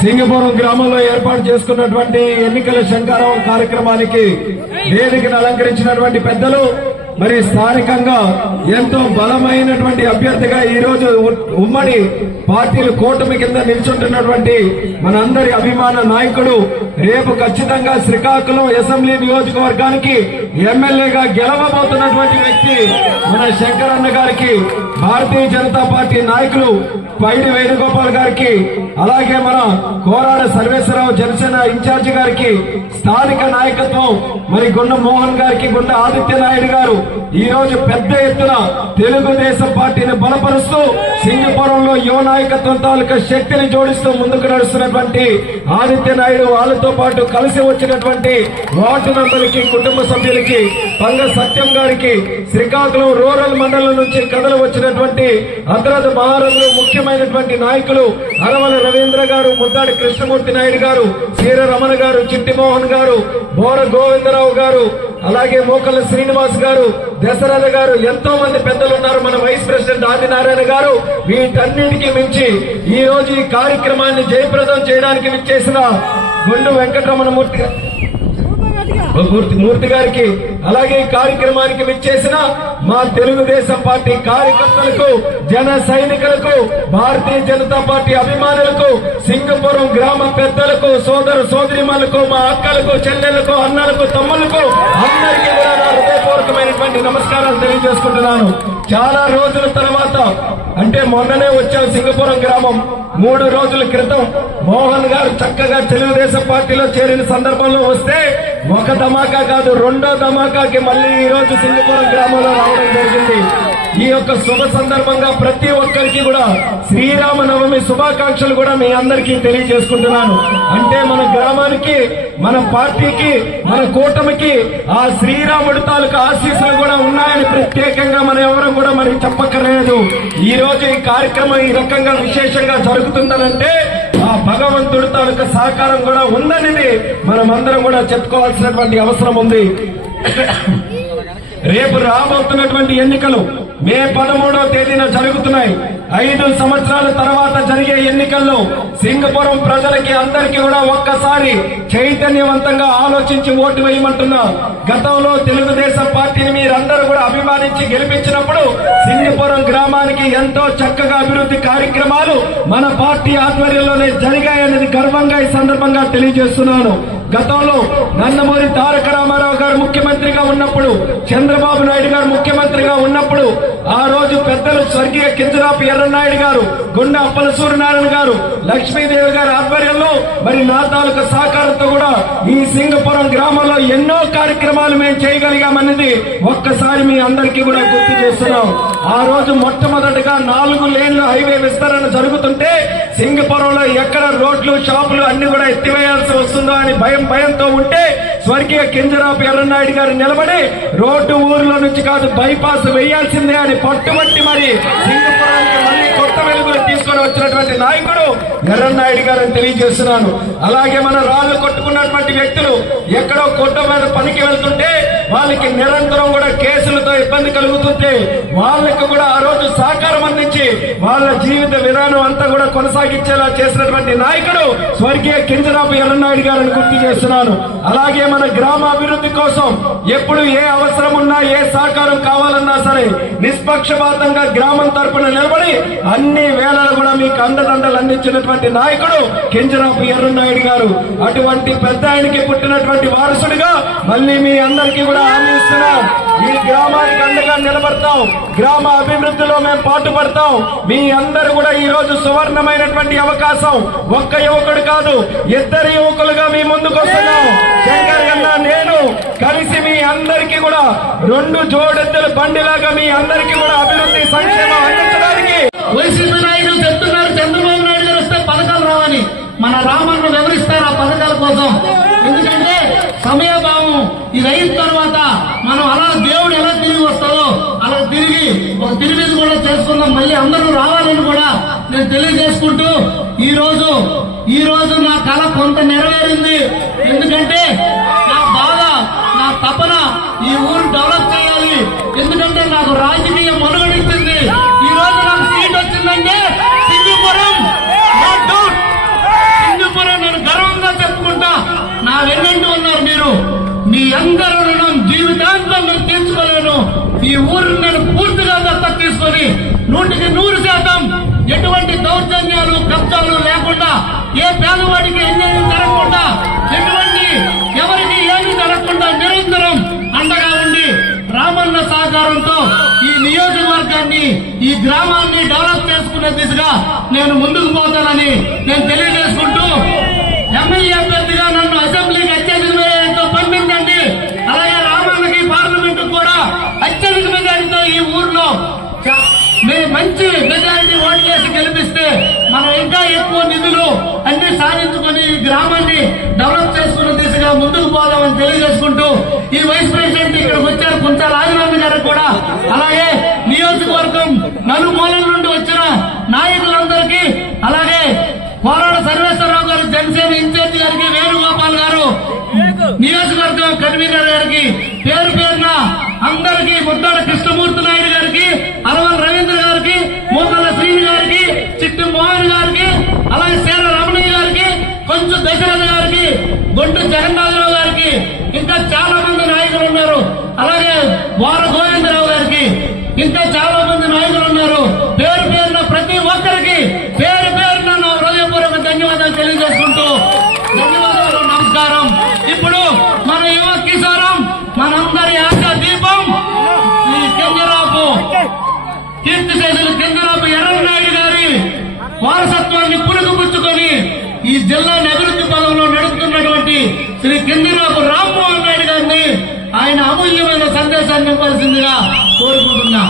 సింగపురం గ్రామంలో ఏర్పాటు చేసుకున్నటువంటి ఎన్నికల శంఖారావం కార్యక్రమానికి వేదికను అలంకరించినటువంటి పెద్దలు, మరి స్థానికంగా ఎంతో బలమైనటువంటి అభ్యర్థిగా ఈ రోజు ఉమ్మడి పార్టీలు కూటమి కింద నిల్చుంటున్నటువంటి మనందరి అభిమాన నాయకుడు, రేపు ఖచ్చితంగా శ్రీకాకుళం అసెంబ్లీ నియోజకవర్గానికి ఎమ్మెల్యేగా గెలవబోతున్నటువంటి వ్యక్తి మన శంకరన్న గారికి, భారతీయ జనతా పార్టీ నాయకులు పైడి వేణుగోపాల్ గారికి, అలాగే మన కోరాడ సర్వేశ్వరరావు జనసేన ఇన్ఛార్జి గారికి, స్థానిక నాయకత్వం మరి గుండ మోహన్ గారికి, గుండ ఆదిత్య నాయుడు గారు ఈ రోజు పెద్ద ఎత్తున తెలుగుదేశం పార్టీని బలపరుస్తూ సింగపురంలో యువ నాయకత్వం తాలూకా శక్తిని జోడిస్తూ ముందుకు నడుస్తున్నటువంటి ఆదిత్య నాయుడు, వాళ్ళతో పాటు కలిసి వచ్చినటువంటి వార్డు మెంబర్లకి, కుటుంబ సభ్యులకి, పంగ సత్యం గారికి, శ్రీకాకుళం రూరల్ మండలం నుంచి కథలు వచ్చినటువంటి అద్రాద మహారాజులు ముఖ్యమైనటువంటి నాయకులు అరవల రవీంద్ర గారు, ముద్దాడి కృష్ణమూర్తి నాయుడు గారు, సీర రమణ గారు, చిట్టిమోహన్ గారు, బోర గోవిందరావు గారు, అలాగే మోకల శ్రీనివాస్ గారు, దశరథ గారు, ఎంతో మంది పెద్దలు ఉన్నారు. మన వైస్ ప్రెసిడెంట్ ఆదినారాయణ గారు. వీటన్నిటికీ మించి ఈ రోజు ఈ కార్యక్రమాన్ని జయప్రదం చేయడానికి విచ్చేసిన గుండు వెంకటరమణ మూర్తి గారికి, అలాగే ఈ కార్యక్రమానికి విచ్చేసిన మా తెలుగుదేశం పార్టీ కార్యకర్తలకు, జన సైనికులకు, భారతీయ జనతా పార్టీ అభిమానులకు, సింగపురం గ్రామ పెద్దలకు, సోదర సోదరిమణులకు, మా అక్కలకు, చెల్లెళ్లకు, అన్నలకు, తమ్ముళ్లకు అందరికీ కూడా నా హృదయపూర్వకమైనటువంటి నమస్కారాలు తెలియజేసుకుంటున్నాను. చాలా రోజుల తర్వాత, అంటే మొన్ననే వచ్చాం సింగపురం గ్రామం. 3 రోజుల క్రితం మోహన్ గారు చక్కగా తెలుగుదేశం పార్టీలో చేరిన సందర్భంలో వస్తే ఒక ధమాకా కాదు, 2వ ధమాకాకి మళ్లీ ఈ రోజు సింగపురం గ్రామంలో రావడం జరిగింది. ఈ యొక్క శుభ సందర్భంగా ప్రతి ఒక్కరికి కూడా శ్రీరామనవమి శుభాకాంక్షలు కూడా మీ అందరికీ తెలియజేసుకుంటున్నాను. అంటే మన గ్రామానికి, మన పార్టీకి, మన కూటమికి ఆ శ్రీరాముడి తాలూకు ఆశీస్సులు కూడా ఉన్నాయని ప్రత్యేకంగా మనం ఎవరం కూడా మరి చెప్పక్కర్లేదు. ఈ రోజు ఈ కార్యక్రమం ఈ రకంగా విశేషంగా జరుగుతుందనంటే ఆ భగవంతుడి తాలూకు సహకారం కూడా ఉందనేది మనమందరం కూడా చెప్పుకోవాల్సినటువంటి అవసరం ఉంది. రేపు రాబోతున్నటువంటి ఎన్నికలు మే 13వ తేదీన జరుగుతున్నాయి. 5 సంవత్సరాల తర్వాత జరిగే ఎన్నికల్లో సింగపురం ప్రజలకి అందరికీ కూడా ఒక్కసారి చైతన్యవంతంగా ఆలోచించి ఓటు వేయమంటున్నా. గతంలో తెలుగుదేశం పార్టీని మీరందరూ కూడా అభిమానించి గెలిపించినప్పుడు సింగపురం గ్రామానికి ఎంతో చక్కగా అభివృద్ధి కార్యక్రమాలు మన పార్టీ ఆధ్వర్యంలోనే జరిగాయనేది గర్వంగా ఈ సందర్భంగా తెలియజేస్తున్నాను. గతంలో నందమూరి తారక రామారావు గారు ముఖ్యమంత్రిగా ఉన్నప్పుడు, చంద్రబాబు నాయుడు గారు ముఖ్యమంత్రిగా ఉన్నప్పుడు ఆ రోజు పెద్దలు స్వర్గీయ కింజరాపు ఎర్రనాయుడు గారు, గుండె అప్పల సూర్యనారాయణ గారు, లక్ష్మీదేవి గారి ఆధ్వర్యంలో మరి నా తాలూకా సహకారంతో కూడా ఈ సింగపురం గ్రామంలో ఎన్నో కార్యక్రమాలు మేము చేయగలిగామన్నది ఒక్కసారి మీ అందరికీ కూడా గుర్తు చేస్తున్నాం. ఆ రోజు మొట్టమొదటిగా 4 లేన్ల హైవే విస్తరణ జరుగుతుంటే సింగపురంలో ఎక్కడ రోడ్లు, షాపులు అన్ని కూడా ఎత్తివేయాల్సి వస్తుందో అని భయంతో ఉంటే స్వర్గీయ కింజరాపు ఎర్రనాయుడు గారు నిలబడి రోడ్డు ఊర్లో నుంచి కాదు బైపాస్ వేయాల్సిందే అని పట్టుబట్టి మరి సింగపురానికి మళ్లీ కొత్త వెలుగులు తీసుకొని వచ్చినటువంటి నాయకుడు ఎర్రనాయుడు గారని తెలియజేస్తున్నాను. అలాగే మన రాళ్లు కొట్టుకున్నటువంటి వ్యక్తులు ఎక్కడో కొట్ట మీద పనికి వెళ్తుంటే వాళ్ళకి నిరంతరం కూడా కేసులతో ఇబ్బంది కలుగుతుంటే వాళ్ళకు కూడా ఆ రోజు సహకారం అందించి వాళ్ళ జీవిత విధానం అంతా కూడా కొనసాగించేలా చేసినటువంటి నాయకుడు స్వర్గీయ కింజరాపు ఎర్రనాయుడు గారని గుర్తు చేస్తున్నాను. అలాగే మన గ్రామ అభివృద్ధి కోసం ఎప్పుడు ఏ అవసరం ఉన్నా, ఏ సహకారం కావాలన్నా సరే నిష్పక్షపాతంగా గ్రామం తరపున నిలబడి అన్ని వేళలు కూడా మీకు అండదండలు అందించినటువంటి నాయకుడు కింజరాపు ఎర్రనాయుడు గారు. అటువంటి పెద్ద ఆయనకి పుట్టినటువంటి వారసుడిగా మళ్లీ మీ అందరికీ కూడా హామీ ఇస్తున్నాం. ఈ గ్రామానికి అండగా నిలబడతాం, గ్రామ అభివృద్ధిలో మేము పాటుపడతాం. మీ అందరూ కూడా ఈ రోజు సువర్ణమైనటువంటి అవకాశం. ఒక్క యువకుడు కాదు, 2 యువకులుగా మీ ముందుకు వస్తున్నాం. శంకర్ అన్న, నేను కలిసి మీ అందరికీ కూడా 2 జోడెద్దుల బండిలాగా మీ అందరికీ కూడా అభివృద్ధి సంక్షేమం అందించడానికి వైసీపీ నాయకులు చెప్తున్నారు చంద్రబాబు నాయుడు గారు వస్తే పథకాలు రావని. మన రామన్ను వివరిస్తారు ఆ పథకాల కోసం. ఎందుకంటే సమయభావం ఇది అయిన తర్వాత మనం అలా దేవుడు ఎలా తిరిగి వస్తారో అలా తిరిగి ఒక తిరిగి కూడా చేసుకుందాం. మళ్ళీ అందరూ రావాలని కూడా నేను తెలియజేసుకుంటూ ఈ రోజు నా కళ కొంత నెరవేరింది. ఎందుకంటే నా బాధ, నా తపన ఈ ఊరు డెవలప్ చేయాలి. ఎందుకంటే నాకు రాజకీయ మనుగడిస్తుంది. ఈ రోజు నాకు సీట్ వచ్చిందంటే సింగపురం పేదవాడికి అన్యాయం జరగకుండా, ఎటువంటి ఎవరికి ఏమీ జరగకుండా నిరంతరం అండగా ఉండి రామన్న సహకారంతో ఈ నియోజకవర్గాన్ని, ఈ గ్రామాన్ని డెవలప్ చేసుకునే దిశగా నేను ముందుకు పోతానని నేను తెలియజేసుకుంటూ, ఎమ్మెల్యే అభ్యర్థిగా నన్ను అసెంబ్లీకి అత్యధిక మెజారిటీతో పంపించండి. అలాగే రామన్నకి పార్లమెంటు కూడా అత్యధిక మెజారిటీతో ఈ ఊర్లో మంచి మెజారిటీ ఓట్లేసి గెలిపిస్తే మనం ఇంకా ఎక్కువ నిధులు అన్ని సాధించుకుని ఈ గ్రామాన్ని డెవలప్ చేసుకునే దిశగా ముందుకు పోదామని తెలియజేసుకుంటూ, ఈ వైస్ ప్రెసిడెంట్ ఇక్కడికి వచ్చారు కుంచా రాజనంద గారు కూడా, అలాగే నియోజకవర్గం నలుమూలల నుండి వచ్చిన నాయకులందరికీ, అలాగే పోరాడ సర్వేశ్వరరావు గారు జనసేన ఇన్ఛార్జి గారికి, వేణుగోపాల్ గారు నియోజకవర్గం కన్వీనర్ గారికి, పేరు పేరున అందరికీ, ముద్దాడ కృష్ణమూర్తి నాయుడు గారికి, అరవల్ రవీంద్ర గారికి, మూకల శ్రీని గారికి, చిట్టు మోహన్ గారికి, అలాగే సేర రమణయ్య గారికి, కొంచెం దశరథ గారికి, గొంటు జగన్నాథరావు గారికి, ఇంకా చాలా మంది నాయకులు ఉన్నారు. అలాగే వార గోవిందరావు గారికి, ఇంకా చాలా మంది నాయకులు ఉన్నారు. పేరు పేరున ప్రతి ఒక్కరికి పేరు పేరున నా హృదయపూర్వక ధన్యవాదాలు తెలియజేసుకుంటూ, ధన్యవాదాలు, నమస్కారం. ఇప్పుడు మన యువ కిశోరం, మనందరి ఆశా దీపం, ఈ కింజరాపు కీర్తిశేషులు కింజరాపు ఎర్రనాయుడు గారి వారసత్వాన్ని పురుగుపుచ్చుకొని ఈ జిల్లాని అభివృద్ధి పదంలో నడుపుతున్నటువంటి శ్రీ కింజరాపు రామ్మోహన్ నాయుడు గారిని ఆయన అమూల్యమైన సందేశాన్ని ఇవ్వాల్సిందిగా కోరుకుంటున్నా.